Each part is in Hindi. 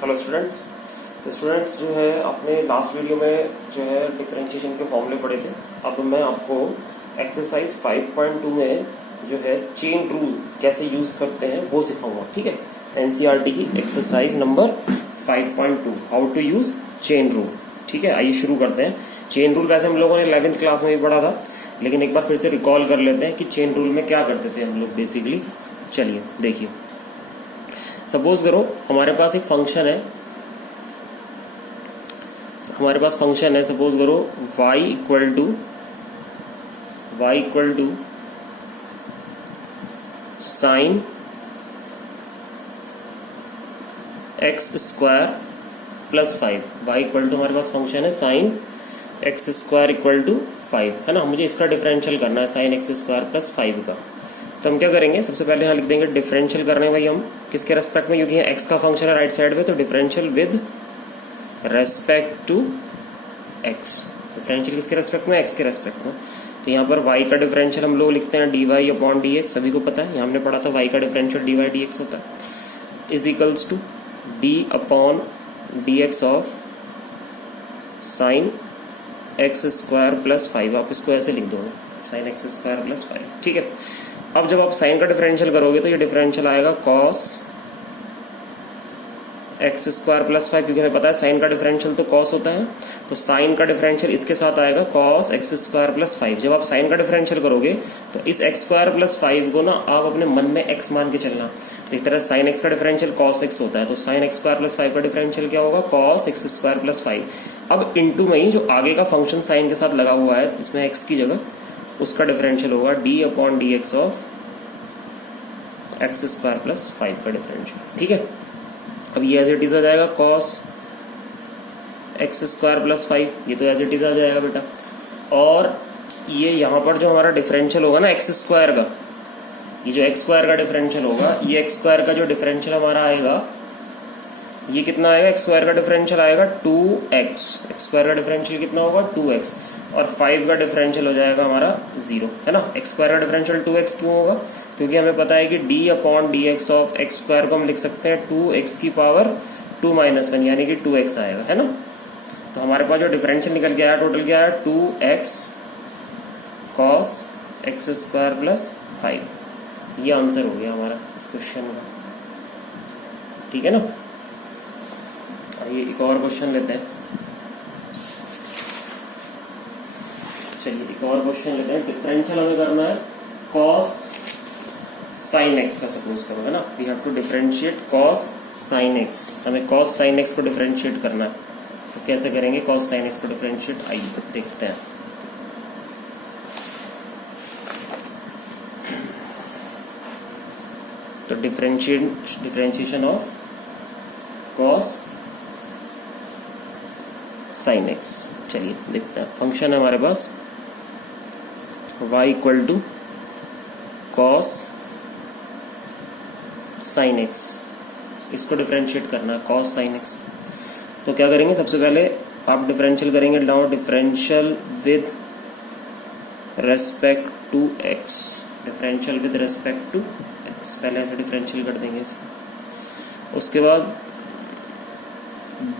Hello students. तो स्टूडेंट्स जो है आपने लास्ट वीडियो में जो है डिफरेंशिएशन के फॉर्मूले पढ़े थे। अब मैं आपको एक्सरसाइज 5.2 में जो है चेन रूल कैसे यूज करते हैं वो सिखाऊंगा। ठीक है, एनसीईआरटी की exercise number 5.2 how to use chain rule. ठीक है, आइए शुरू करते हैं। चेन रूल वैसे हम लोगों ने 11th क्लास में भी पढ़ा था, लेकिन एक बार फिर से रिकॉल कर लेते हैं कि चेन रूल में क्या करते थे हम लोग बेसिकली। चलिए देखिए, सपोज करो हमारे पास एक फंक्शन है, सपोज करो y equal to sine x square plus 5। Y equal to हमारे पास फंक्शन है sine x square equal to 5, है ना। मुझे इसका डिफरेंशियल करना है साइन एक्स स्क्वायर प्लस 5 का। तो हम क्या करेंगे, सबसे पहले यहाँ लिख देंगे डिफरेंशियल करने भाई हम किसके रेस्पेक्ट में, क्योंकि यहाँ एक्स का फंक्शन है राइट साइड में, तो differential with respect to x. Differential किसके रेस्पेक्ट में, एक्स के रेस्पेक्ट में। तो यहाँ पर y का डिफरेंशियल हम लोग लिखते हैं dy अपॉन डी एक्स। सभी को पता है, यहाँ हमने पढ़ा था y का डिफरेंशियल dy dx होता है, is equals to d upon D x of sine x square plus 5। आप इसको ऐसे लिख दोगे साइन एक्स स्क्वायर प्लस 5। ठीक है, अब जब आप साइन का डिफरेंशियल करोगे तो ये डिफरेंशियल आएगा कॉस एक्स स्क्वायर प्लस 5, क्योंकि हमें पता है साइन का डिफरेंशियल तो कॉस होता है, तो साइन का डिफरेंशियल इसके साथ आएगा कॉस एक्स स्क्वायर प्लस 5। जब आप साइन का डिफरेंशियल करोगे तो इस एक्स स्क्वायर प्लस 5 को ना आप अपने मन में एक्स मान के चलना। तो एक तरह साइन एक्स का डिफरेंशियल कॉस एक्स होता है, तो साइन एक्स स्क्वायर प्लस 5 का डिफरेंशियल क्या होगा, कॉस एक्स स्क्वायर प्लस 5। अब इंटू में ही जो आगे का फंक्शन साइन के साथ लगा हुआ है इसमें एक्स की जगह, उसका डिफरेंशियल होगा D upon D x of x square plus 5 का डिफरेंशियल। ठीक है, अब ये एज इट इज आ जाएगा कॉस एक्स स्क्वायर प्लस 5, ये तो एज इट इज आ जाएगा बेटा। और ये यहाँ पर जो हमारा डिफरेंशियल होगा ना एक्स स्क्वायर का, ये जो एक्स स्क्वायर का डिफरेंशियल होगा, ये एक्स स्क्वायर का जो डिफरेंशियल हमारा आएगा, ये कितना आएगा, एक्स स्क्वायर का डिफरेंशियल आएगा 2x। एक्स स्क्वायर का डिफरेंशियल कितना होगा 2x, और 5 का डिफरेंशियल हो जाएगा हमारा 0, है ना। एक्स स्क्वायर का डिफरेंशियल 2x क्यों होगा, क्योंकि हमें पता है कि d upon D x of x square को हम लिख सकते हैं 2x की पावर 2 माइनस 1, यानी कि 2x आएगा, है ना। तो हमारे पास जो डिफरेंशियल निकल के आया टोटल क्या आया, 2x cos x square plus 5। ये आंसर हो गया हमारा इस क्वेश्चन का। ठीक है ना, आइए एक और क्वेश्चन लेते हैं। चलिए एक और क्वेश्चन लेते हैं। डिफरेंशियल हमें करना है कॉस साइन एक्स का, सपोज करो, है ना। We have to differentiate cos sine x. हमें कॉस साइन एक्स को डिफरेंशिएट करना है, तो कैसे करेंगे कॉस साइन एक्स को डिफरेंशिएट, आइए देखते हैं। तो differentiation of cos sine x, चलिए देखते हैं। फंक्शन है हमारे पास y equal to cos sine x, इसको डिफरेंशिएट करना है कॉस साइन एक्स। तो क्या करेंगे, सबसे पहले आप डिफरेंशियल करेंगे, now differential with respect to x, differential with respect to x, पहले ऐसे डिफरेंशियल कर देंगे इसका। उसके बाद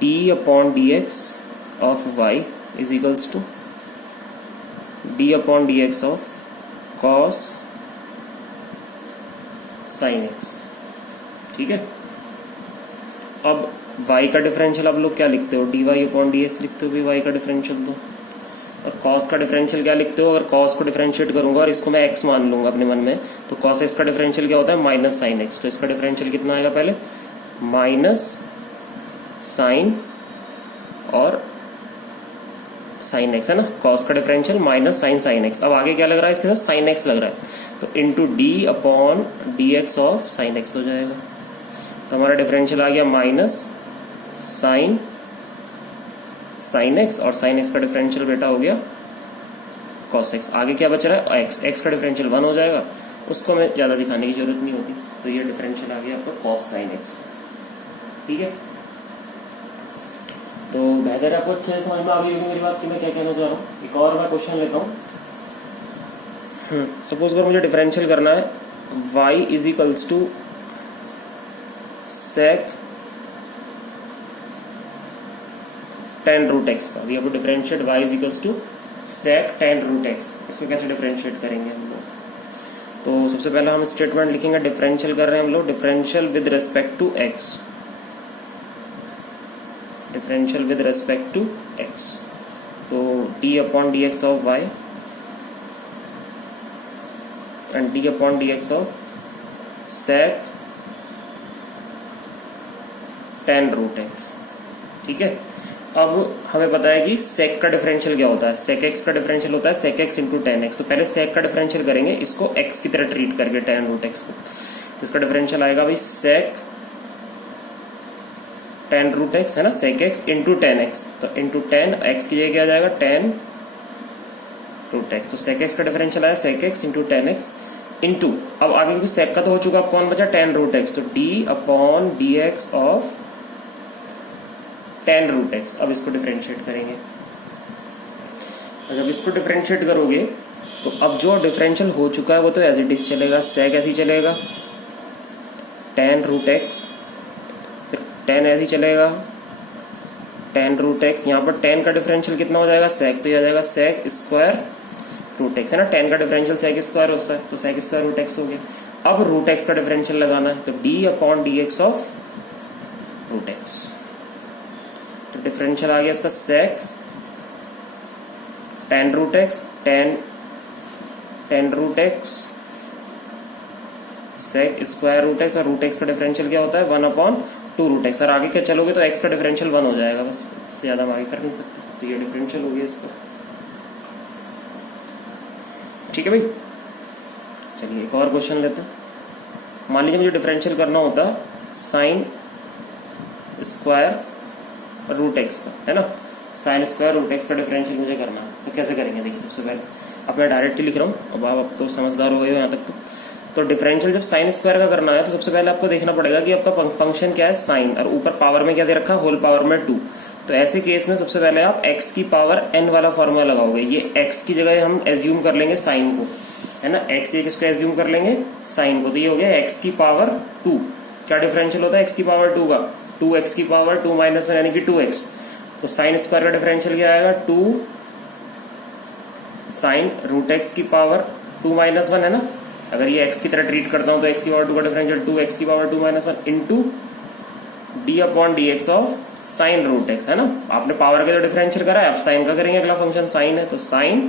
d upon D x of y is equals to d upon D x of cos sine x. ठीक है, अब y का डिफरेंशियल आप लोग क्या लिखते हो, dy अपॉन डी एक्स लिखते हो भी y का डिफरेंशियल तो, और cos का डिफरेंशियल क्या लिखते हो, अगर cos को डिफरेंशिएट करूंगा और इसको मैं x मान लूंगा अपने मन में, तो cos x का डिफरेंशियल क्या होता है, माइनस साइन x। तो इसका डिफरेंशियल कितना आएगा, पहले माइनस साइन और साइन एक्स, है ना। कॉस का differential minus sine sine x. अब आगे क्या लग रहा है, इसके साथ साइन एक्स लग रहा है, तो into d upon D x of sine x हो जाएगा। तो हमारा डिफरेंशियल आ गया माइनस साइन साइन एक्स, और साइन एक्स का डिफरेंशियल बेटा हो गया कॉस एक्स। आगे क्या बच रहा है, एक्स, एक्स का डिफरेंशियल 1 हो जाएगा, उसको हमें ज्यादा दिखाने की जरूरत नहीं होती। तो ये डिफरेंशियल आ गया आपका कॉस साइन एक्स। ठीक है, तो बेहतर है आपको अच्छे से समझ में आ गई होगी मेरी बात कि मैं क्या कहना चाह रहा हूँ। एक और मैं क्वेश्चन लेता हूँ। सपोज करो मुझे डिफरेंशियल करना है y is equals to sec tan root x का। We have to differentiate y is equals to sec tan root x. इसको कैसे डिफरेंशिएट करेंगे हम लोग? तो सबसे पहला हम स्टेटमेंट लिखेंगे, डिफरेंशियल कर रहे हैं हम लोग, differential with respect to x, differential with respect to x। तो d upon D x of y and d upon D x of sec tan root x. ठीक है, अब हमें पता है कि sec का डिफरेंशियल क्या होता है, sec x का डिफरेंशियल होता है sec x into tan x। तो पहले sec का डिफरेंशियल करेंगे इसको x की तरह ट्रीट करके tan रूट x को। तो इसका डिफरेंशियल आएगा भाई sec tan रूट x है ना, sec x into tan x। तो इंटू tan x की जगह क्या आ जाएगा tan रूट x। तो sec x का डिफरेंशियल आया sec x into tan x into, अब आगे क्योंकि sec का तो हो चुका, अब कौन बचा tan रूट x। तो d अपॉन डी एक्स ऑफ tan रूट एक्स। अब इसको डिफरेंशिएट करेंगे। जब इसको डिफरेंशिएट करोगे तो अब जो डिफरेंशियल हो चुका है वो तो एज इट इज चलेगा, sec ऐसे ही चलेगा, tan रूट एक्स, फिर tan ऐसे ही चलेगा, tan रूट एक्स। यहाँ पर tan का डिफरेंशियल कितना हो जाएगा sec, तो ये आ जाएगा sec स्क्वायर रूट एक्स है ना, tan का डिफरेंशियल sec स्क्वायर होता है तो sec स्क्वायर रूट एक्स हो गया। अब रूट एक्स का डिफरेंशियल लगाना है, तो d upon D x of root x. तो डिफरेंशियल आ गया इसका sec tan root x, tan root x sec square root x, और रूट एक्स का डिफरेंशियल क्या होता है 1 अपॉन 2 रूट एक्स। और आगे क्या चलोगे तो x का डिफरेंशियल 1 हो जाएगा, बस इससे ज्यादा हम आगे कर नहीं सकते। तो ये डिफरेंशियल हो गया इसका। ठीक है भाई, चलिए एक और क्वेश्चन लेते हैं। मान लीजिए मुझे डिफरेंशियल करना होता साइन स्क्वायर रूट एक्स का, है ना, साइन स्क्वायर रूट एक्स का डिफरेंशियल मुझे करना है। तो कैसे करेंगे? देखिए सबसे पहले अब मैं डायरेक्टली लिख रहा हूँ, अब तो समझदार हो गए हो यहाँ तक। तो डिफरेंशियल जब साइन स्क्वायर का करना है तो सबसे पहले आपको देखना पड़ेगा कि आपका फंक्शन क्या है साइन, और ऊपर पावर में क्या दे रखा है होल पावर में 2। तो ऐसे केस में सबसे पहले आप x की पावर n वाला फॉर्मूला लगाओगे। ये x की जगह हम एज्यूम कर लेंगे साइन को, है ना, x ये किसको एज्यूम कर लेंगे साइन को। तो ये हो गया x की पावर 2। क्या डिफरेंशियल होता है x की पावर 2 का? 2x की पावर 2 माइनस 1 यानी कि 2x। तो साइन स्क्वायर का डिफरेंशियल क्या आएगा 2 साइन रूट एक्स की पावर 2 माइनस 1 है ना। अगर ये x की तरह ट्रीट करता हूं तो x की पावर 2 का डिफरेंशियल 2x की power 2 minus 1 into d upon D x of sine root x, है ना। आपने पावर का जो डिफरेंशियल करा है, आप साइन का करेंगे, अगला फंक्शन साइन है तो साइन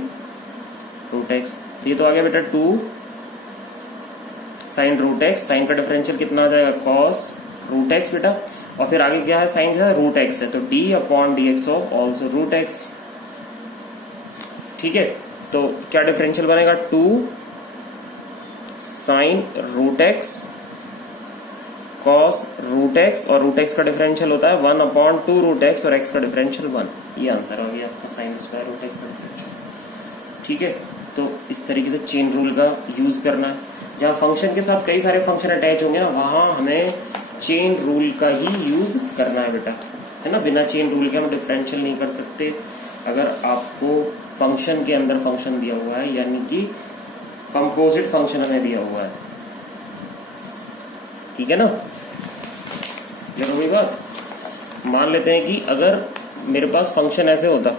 रूट एक्स। तो ये तो आ गया बेटा 2 साइन रूट एक्स, साइन का डिफरेंशियल कितना आ जाएगा कॉस रूट एक्स बेटा, और फिर आगे क्या है साइन का रूट एक्स है तो d upon D x of also root x. ठीक है, तो क्या डिफरेंशियल बनेगा 2 sine root x cos root x, और रूट एक्स का डिफरेंशियल होता है 1 अपॉन 2 रूट एक्स, और एक्स का डिफरेंशियल 1। ये आंसर हो गया आपका साइन स्क्वायर रूट एक्स का डिफरेंशियल। ठीक है, तो इस तरीके से चेन रूल का यूज करना है। जहाँ फंक्शन के साथ कई सारे फंक्शन अटैच होंगे ना, वहां हमें चेन रूल का ही यूज करना है बेटा, है ना। बिना चेन रूल के हम डिफरेंशियल नहीं कर सकते। अगर आपको फंक्शन के अंदर फंक्शन दिया हुआ है, यानी कि कंपोजिट फंक्शन हमें दिया हुआ है, ठीक है ना। ये तो वही बात, मान लेते हैं कि अगर मेरे पास फंक्शन ऐसे होता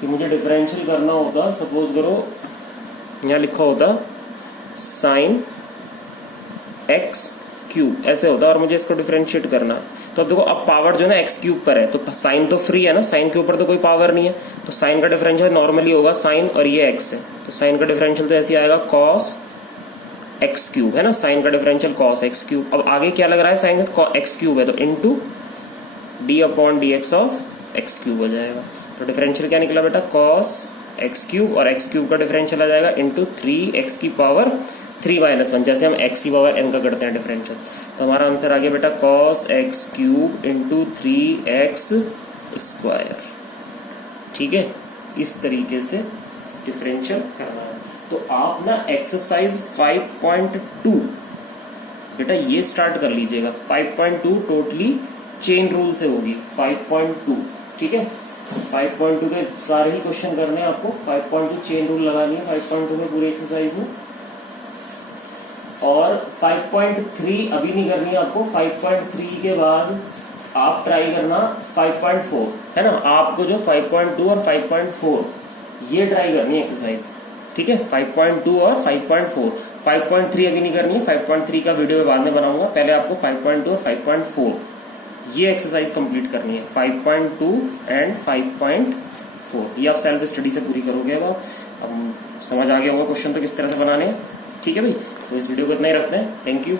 कि मुझे डिफरेंशियल करना होता, सपोज करो यहाँ लिखा होता साइन एक्स क्यूब ऐसे होता, और मुझे इसको डिफरेंशिएट करना है। तो अब देखो, अब पावर जो है ना एक्स क्यूब पर है, तो साइन तो फ्री है ना, साइन के ऊपर तो कोई पावर नहीं है, तो साइन का डिफरेंशियल नॉर्मली होगा साइन, और ये एक्स है तो साइन का डिफरेंशियल तो ऐसे आएगा कॉस एक्स क्यूब, है ना, साइन का डिफरेंशियल कॉस एक्स क्यूब। अब आगे क्या लग रहा है साइन एक्स क्यूब है तो into d upon D x of x cube हो जाएगा। तो डिफरेंशियल क्या निकला बेटा कॉस एक्स क्यूब, और एक्स क्यूब का डिफरेंशियल आ जाएगा इंटू 3x की पावर 3 माइनस 1, जैसे हम x की पावर n का करते हैं डिफरेंशियल। तो हमारा आंसर आ गया बेटा cos x cube into 3x square. ठीक है, इस तरीके से डिफरेंशियल करना है। तो आप ना एक्सरसाइज 5.2 बेटा ये स्टार्ट कर लीजिएगा। 5.2 टोटली चेन रूल से होगी 5.2, ठीक है। 5.2 के सारे ही क्वेश्चन करने हैं आपको। 5.2 चेन रूल लगानी है 5.2 में पूरे एक्सरसाइज में, और 5.3 अभी नहीं करनी है आपको। 5.3 के बाद आप ट्राई करना 5.4, है ना, आपको जो 5.2 और 5.4 ये ट्राई करनी है एक्सरसाइज, ठीक है। 5.2 और 5.4, 5.3 अभी नहीं करनी है, 5.3 का वीडियो मैं बाद में बनाऊंगा, पहले आपको 5.2 और 5.4 ये एक्सरसाइज कंप्लीट करनी है। 5.2 एंड 5.4 ये आप सेल्फ स्टडी से पूरी करोगे। अब समझ आ गया होगा क्वेश्चन तो किस तरह से बनाने हैं, ठीक है भाई। तो इस वीडियो को इतना ही रखते हैं, थैंक यू।